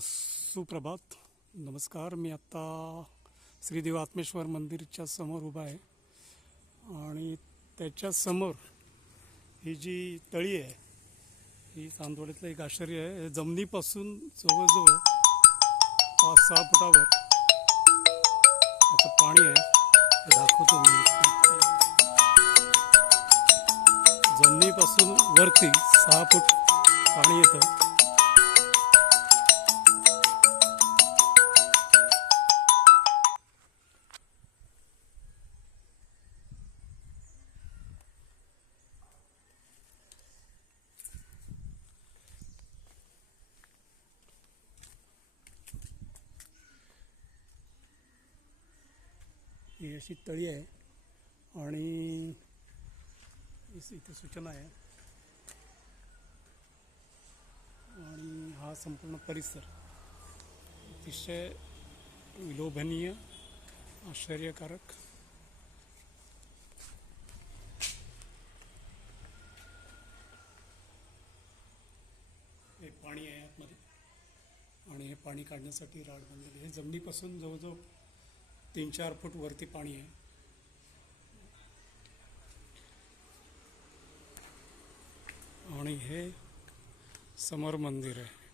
सुप्रभात. नमस्कार. मी आत्ता श्रीदेव आत्मेश्वर मंदिरच्या समोर उभा आहे आणि त्याच्या समोर ही जी तळी आहे ही चांदवडीतलं एक आश्चर्य आहे. हे जमिनीपासून जवळजवळ 5-6 फुटावर याचं पाणी आहे. हे दाखवतो मी. जमिनीपासून वरती 6 फूट पाणी येतं. ही अशी तळी आहे आणि इथे सूचना आहे आणि हा संपूर्ण परिसर अतिशय विलोभनीय, आश्चर्यकारक. हे पाणी आहे आतमध्ये आणि हे पाणी काढण्यासाठी राड बांधलेली. हे जमिनीपासून जवळजवळ 3-4 फूट वरती पाणी आहे. आणि हे समोर मंदिर आहे.